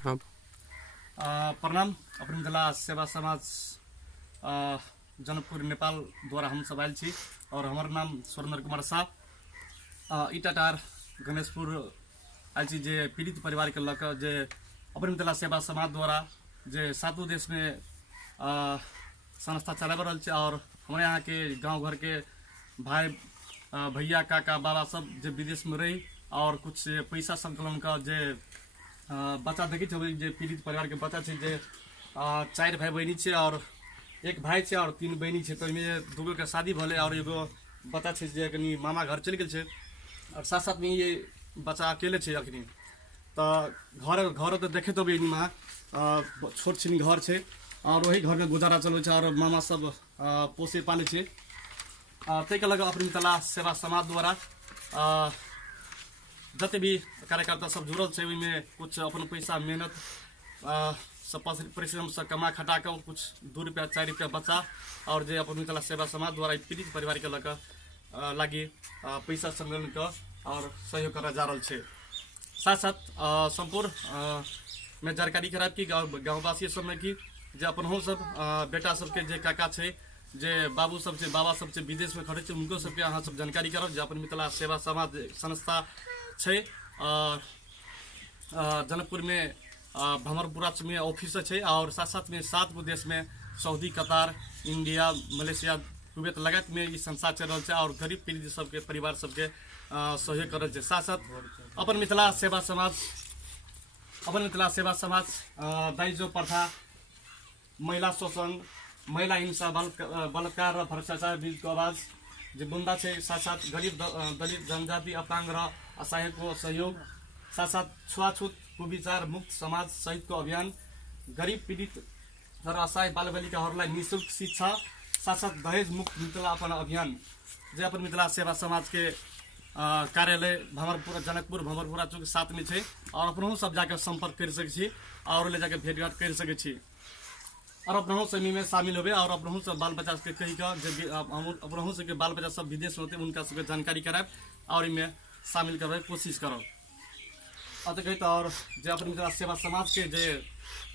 हाँ। प्रणाम। अपन मिथिला सेवा समाज जनकपुर नेपाल द्वारा हम सब आयल छी और हमार नाम सुरेंद्र कुमार शाह इटाटार गणेशपुर आयल छी जे पीड़ित परिवार के लक जे अपन मिथिला सेवा समाज द्वारा जे सातों देश में संस्था चला रहा है और हमारे यहाँ के गांव घर के भाई भैया काका बाबा सब जो विदेश में रही और कुछ पैसा संकलन का जे बच्चा देखी जे पीड़ित परिवार के बच्चा है जे 4 भाई बहनी है और 1 भाई है और 3 बहनी है। तो इनमें दूगो के शादी भले और एगो बच्चा है जे कनी मामा घर चल गए और साथ साथ में ये बच्चा अकेले है अखनी। तो घर तो देखे तो भी छोट छिन घर है और वही घर में गुजारा चलो और मामा सब पोसे पाले है। तक लगा अपन मिथिला सेवा समाज द्वारा जते भी कार्यकर्ता सब जुड़ल है में कुछ अपन पैसा मेहनत सब परिश्रम से कमा खटा कर कुछ 2 रुपया 4 रुपया बचा और जे अपन मिथिला सेवा समाज द्वारा पीड़ित परिवार के लग लगी पैसा संकलन कर और सहयोग करा जा रहा है। साथ साथ संपूर्ण में जानकारी खराब की गाँववासी सब में की जे अपन हो सब बेटा सबके जे काका है जे बाबू सब से बाबा सब से विदेश में खड़े उनको सबके अहाँ सब जानकारी करब जे अपन मिथिला सेवा समाज संस्था है और जनकपुर में भमरपुरा में ऑफिस है और साथ साथ में 7 गो देश में सऊदी कतार इंडिया मलेशिया कुवैत लगात में संस्था चल रहा है और गरीब पीड़ित सबके परिवार सबके सहयोग कर रहा है। साथ साथ अपन मिथिला सेवा समाज दाइजो प्रथा महिला शोषण महिला हिंसा बलात्कार और भ्रष्टाचार विरुद्ध आवाज जो बुंदा है। साथ साथ गरीब दलित जनजाति अपांग र असहाय को सहयोग साथ साथ छुआछूत कुविचार मुक्त समाज सहित को अभियान गरीब पीड़ित र असहाय बाल बालिकाहरूलाई निःशुल्क शिक्षा साथ साथ दहेज मुक्त मिथिला अपन अभियान जो अपन मिथिला सेवा समाज के कार्यालय भमरपुरा जनकपुर भमरपुरा चौक 7 में है और अपनों सब जाकर संपर्क कर सके और ले जाकर भेंटघाट कर सके और अपनों से में शामिल हो और अपनों से बाल बच्चा के कही का अपनों से बाल बच्चा सब विदेश में होते उनका सबके जानकारी कराए और इनमें शामिल करवाए कोशिश करो। अत कही तो और जो अपन मिथिला सेवा समाज के जे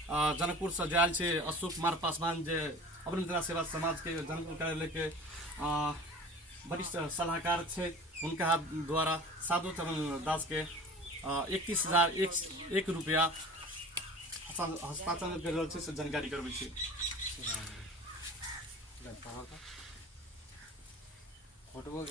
जनकपुर से जायल है अशोक कुमार पासवान जे अपन मिथिला सेवा समाज के जनकपुर कार्यालय के वरिष्ठ सलाहकार है उनका हाथ द्वारा साधु चरण दास के 31,001 रुपया हस्तांतरण कर रहा से जानकारी करबे छी। फोटो